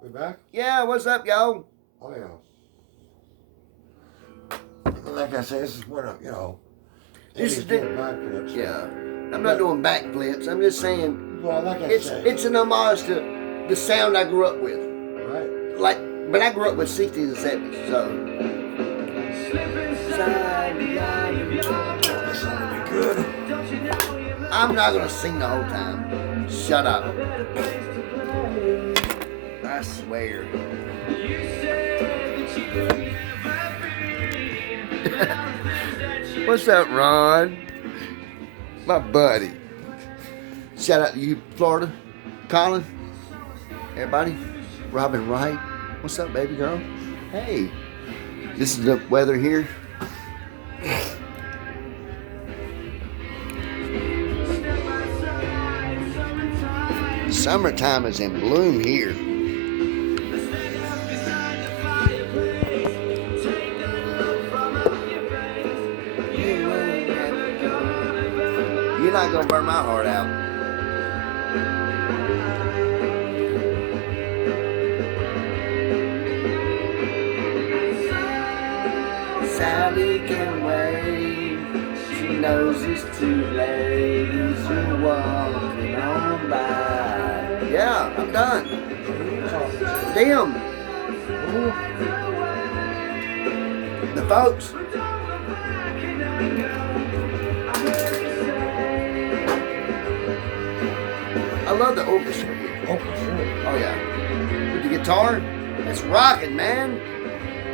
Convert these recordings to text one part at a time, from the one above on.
We back? Yeah, what's up, y'all? Oh, yeah. Like I said, this is one of, This is doing the, backflips. yeah. I'm not doing backflips. I'm just saying Well, like I it's said. it's an homage to the sound I grew up with. Right. But I grew up with 60s and 70s, so. This ought to be good. I'm not gonna sing the whole time. Shut up. I swear. What's up, Ron? My buddy. Shout out to you, Florida. Colin. Everybody. Robin Wright. What's up, baby girl? Hey. This is the weather here. Summertime is in bloom here. You're not gonna burn my heart out. Sally can wait. She knows it's too late. You're walking on by. Yeah, I'm done. Damn. The folks. I love the orchestra here. Oh, for sure. Oh yeah. With the guitar, it's rocking, man.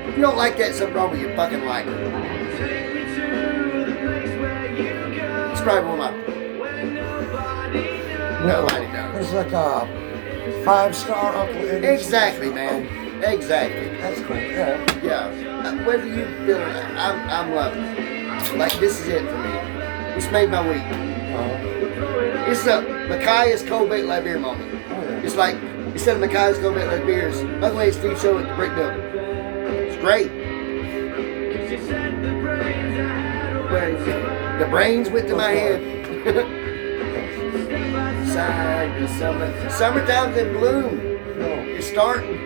If you don't like that, something wrong with your fucking life. It's probably one of my. Nobody knows. It's like a 5-star Uncle Eddie's. Exactly, man. Exactly. That's cool. Yeah. Yeah. Whether you feel it, I'm loving it. Like this is it for me. This made my week. It's a Mackay's Cold Baked Light Beer moment. Oh, yeah. It's like instead of Mackay's Cold Baked Light Beers, by the way, it's Steve Show at the Brick Building. It's great. The brains went to my head. Side to summer. Summertime's in bloom. It's starting.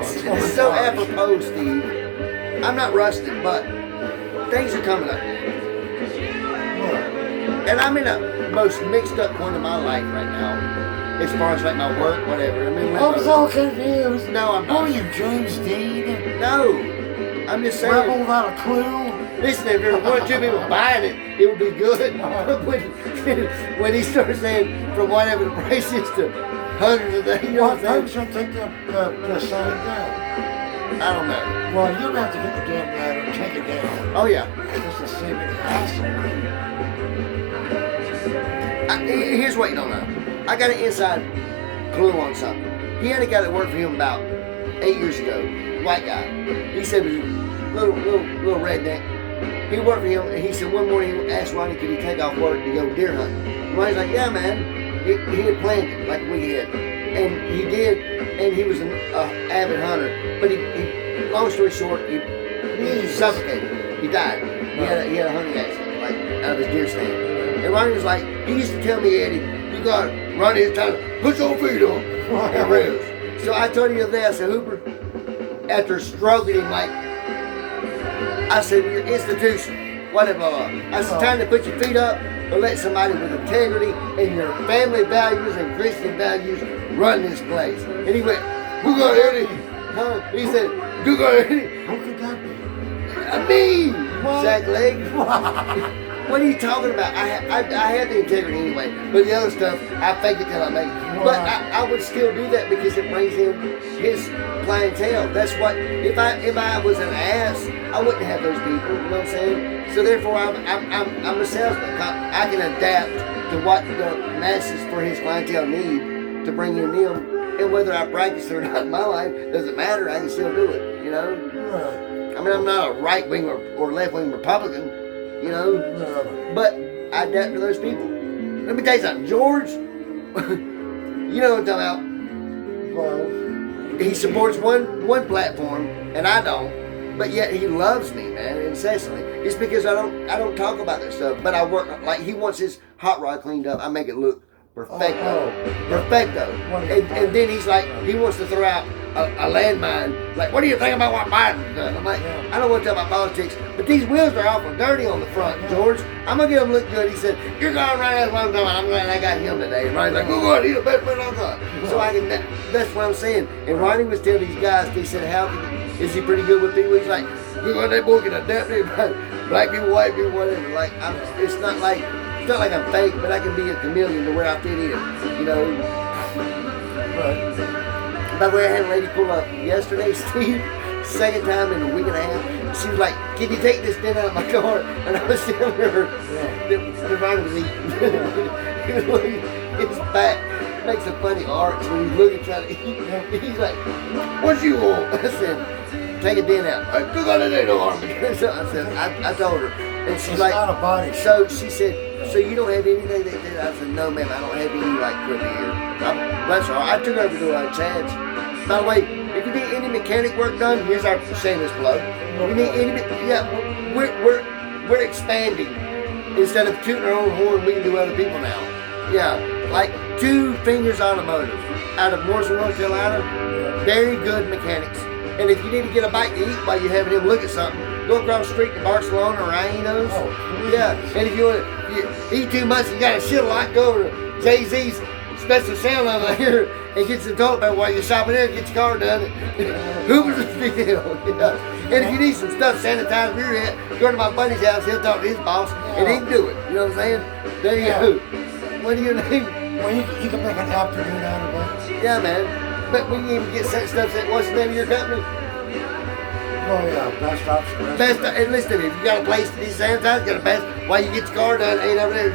This is so apropos, Steve. I'm not rusted, but things are coming up. And I'm in a most mixed up point in my life right now. As far as like my work, whatever. I mean, I'm so confused. No, I'm not. Oh, you James Dean? No. I'm just saying. Rebel without a clue? Listen, if there were one or two people buying it, it would be good. when he starts saying from whatever the price is to hundreds of things, you know Well, what I'm folks saying? should take the same down. I don't know. Well, you have to get the damn ladder and take it down. Oh, yeah. Just to save it hassle. Here's what you don't know. I got an inside clue on something. He had a guy that worked for him about 8 years ago, white guy. He said he was a little redneck. He worked for him, and he said one morning he asked Ronnie could he take off work to go deer hunting. And Ronnie's like, yeah, man. He had planned it like we had, and he did, and he was an avid hunter. But he long story short, he suffocated. He died. He had a hunting accident, like out of his deer stand. And Ronnie was like, he used to tell me, Eddie, you got it. Ronnie is trying to put your feet on and ribs. So I told him the other day, I said, Hooper, after stroking him like, I said, your institution, whatever, blah, blah. I said, time to put your feet up or let somebody with integrity and your family values and Christian values run this place. And he went, who got Eddie? Huh? He said, who got Eddie? Who could that be? Me, Zach Leg. What are you talking about? I have the integrity anyway, but the other stuff, I fake it till I make it. But I would still do that because it brings in his clientele. That's what, if I was an ass, I wouldn't have those people, you know what I'm saying? So therefore, I'm a salesman. I can adapt to what the masses for his clientele need to bring in them. And whether I practice it or not in my life, doesn't matter, I can still do it, you know? Right. I mean, I'm not a right-wing or left-wing Republican, you know, but I adapt to those people. Let me tell you something, George, you know what I'm talking about. Well, He supports one platform, and I don't, but yet he loves me, man, incessantly. It's because I don't talk about that stuff, but I work, like he wants his hot rod cleaned up, I make it look Perfecto. Oh, Perfecto. And then he's like, he wants to throw out a landmine. Like, what do you think about what Biden's done? I'm like, I don't want to talk about politics, but these wheels are awful dirty on the front, George. I'm going to get them look good. He said, you're going right as one time. I'm glad I got him today. And Ronnie's like, oh, God, he's the best man I got. So that's what I'm saying. And Ronnie was telling these guys, they said, is he pretty good with people? He's like, good, that boy can adapt to black people, white people, whatever. Like, it's not like I'm fake, but I can be a chameleon to where I fit in, you know. Right. By the way, I had a lady pull up yesterday, Steve, second time in a week and a half. She was like, can you take this dent out of my car? And I was telling her the Ronnie was eating. He was looking, his back makes a funny arch when he's looking, trying to eat. He's like, what you want? I said, take a dent out. I took out a dent on me. So I said, I told her. And she's It's like, not a body. so she said, so you don't have anything that did? I said, no, ma'am, I don't have any like equipment here. Bless her. I took her over to Chad's. By the way, if you need any mechanic work done, here's our shameless plug. If you need any, we're expanding. Instead of tooting our own horn, we can do other people now. Yeah, like Two Fingers Automotive out of Morrison, North Carolina. Very good mechanics. And if you need to get a bite to eat while you're having him look at something, go across the street to Barcelona or Ainos. Oh, yeah, and if you want to eat too much and you got a shit a lot, go over to Jay-Z's special sound over here and get some toilet paper while you're shopping there and get your car done. Hoover's a big deal. Yeah. And if you need some stuff sanitized for your head, go to my buddy's house, he'll talk to his boss, and he can do it. You know what I'm saying? There you go. What do you name? Well, you can make an afternoon out of it. Yeah, man. But we can even get some stuff that, what's the name of your company? Oh, yeah, best option. And listen, if you got a place to be sanitized, got a best, while you get your car done, ain't over there,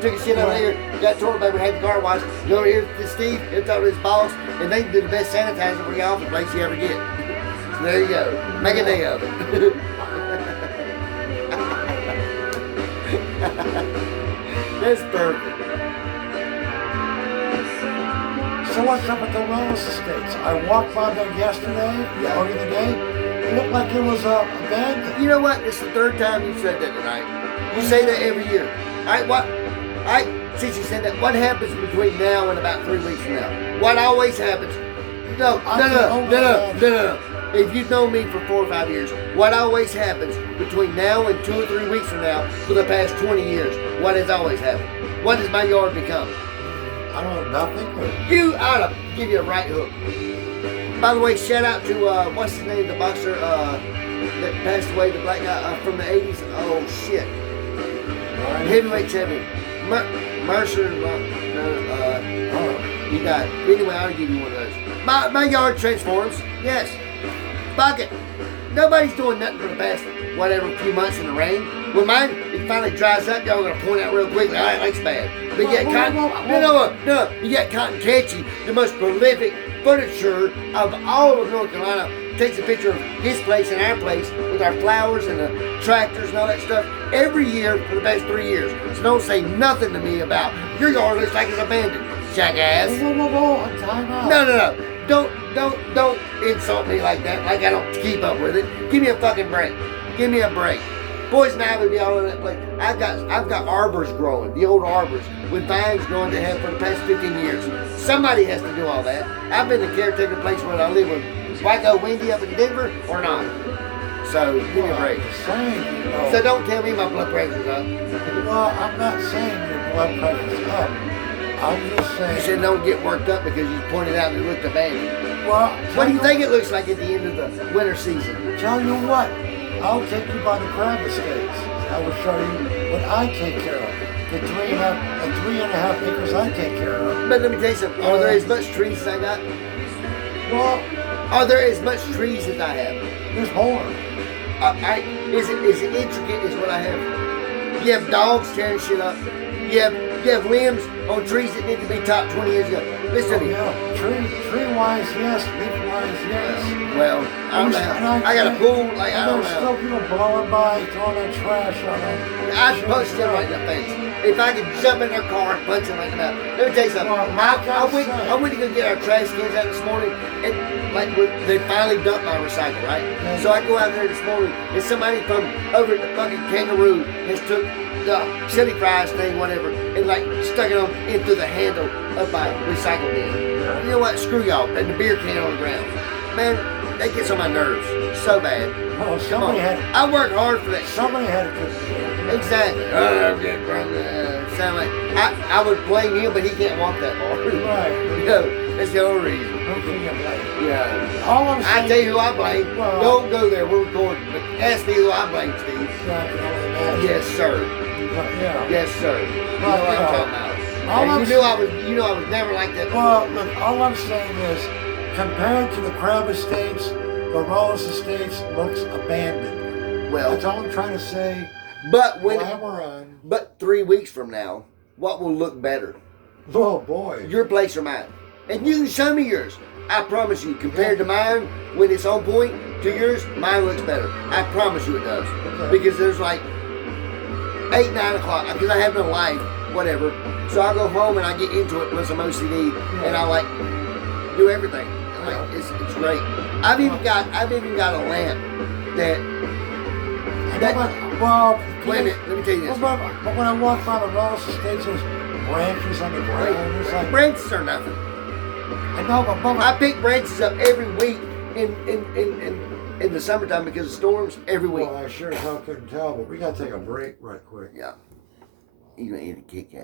took a shit over there, got toilet paper, had the car washed, go over here to Steve, he'll talk to his boss, and they can do the best sanitizer for your office place you ever get. So there you go. Make a day of it. That's perfect. So what's up with the Oasis estates? I walked by there yesterday, or the other day. It looked like it was abandoned. You know what? It's the third time you said that tonight. You say that every year. Since you said that, what happens between now and about 3 weeks from now? What always happens? No. If you've known me for 4 or 5 years, what always happens between now and 2 or 3 weeks from now for the past 20 years? What has always happened? What has my yard become? I don't know, nothing. You ought to give you a right hook. By the way, shout out to, what's his name, the boxer that passed away, the black guy from the 80s. Oh, shit. Heavyweight champion. Mercer, he died. Anyway, I'll give you one of those. My yard transforms, yes. Fuck it. Nobody's doing nothing for the past, whatever, few months in the rain. When mine, it finally dries up, y'all gonna point out real quickly, all right, looks bad. But yet, no, you got Cotton Catchy, the most prolific furniture of all of North Carolina, takes a picture of his place and our place with our flowers and the tractors and all that stuff every year for the past 3 years. So don't say nothing to me about your yard looks like it's abandoned, jackass. Whoa, time out. No. Don't insult me like that, like I don't keep up with it. Give me a fucking break. Give me a break. Boys and I would be all over that place. I've got arbors growing, the old arbors, with vines growing that have for the past 15 years. Somebody has to do all that. I've been the caretaker place where I live with. Do I go windy up in Denver or not? So give me a break. So don't tell me my blood pressure's up. Well, I'm not saying your blood pressure's up. I'm just saying. You said don't get worked up because you pointed out it looked abandoned. Well, what do you think it looks like at the end of the winter season? Tell you what, I'll take you by the crab estates. I will show you what I take care of. The 3.5 acres I take care of. But let me tell you something. Are there as much trees as I got? Well, are there as much trees as I have? There's more. Is it intricate is what I have? You have dogs tearing shit up. You have limbs on trees that need to be topped 20 years ago. Listen to me. Yeah. Tree-wise, yes. Leaf-wise, yes. Well, I don't know. I got a pool. Like, I don't know. There's still people blowing by, throwing their trash on them. I'd punch them right in the face. If I could jump in their car and punch them right in the mouth. Let me tell you something. I went to go get our trash cans out this morning, and like they finally dumped my recycle, right? So I go out there this morning, and somebody from over at the fucking Kangaroo has took the chili fries thing, whatever, and like stuck it on into the handle of my recycle bin. You know what? Screw y'all. And the beer can on the ground. Man, that gets on my nerves so bad. Well, somebody had. I work hard for that. Somebody had a good. Exactly. Sound like I would blame him, but he can't walk that far. Right. You know, that's the only reason. Yeah. All I'm saying. I tell you who I blame. Well, Don't go there. We're recording. But ask me who I blame, Steve. I can only imagine. Yes, sir. Yeah. Yes, sir. You know what I'm talking about. And you knew I was never like that. Well, look, all I'm saying is, compared to the Crab Estates, the Wallace Estates looks abandoned. Well, that's all I'm trying to say. But but 3 weeks from now, what will look better? Oh boy. Your place or mine? And you can show me yours. I promise you, compared to mine, when it's on point to yours, mine looks better. I promise you it does. Okay. Because there's like 8, 9 o'clock, because I have no life, whatever. So I go home and I get into it plus I'm OCD, and I like do everything. Like it's great. I've even got a lamp that. Well, wait a minute, let me tell you this. But when I walk by the Wallace Estates, there's branches on the ground. It's like, branches are nothing. I know, but I pick branches up every week in the summertime because of storms. Every week. Well, I sure as hell couldn't tell, but we gotta take a break right quick. Yeah. You're gonna eat a Kit Kat.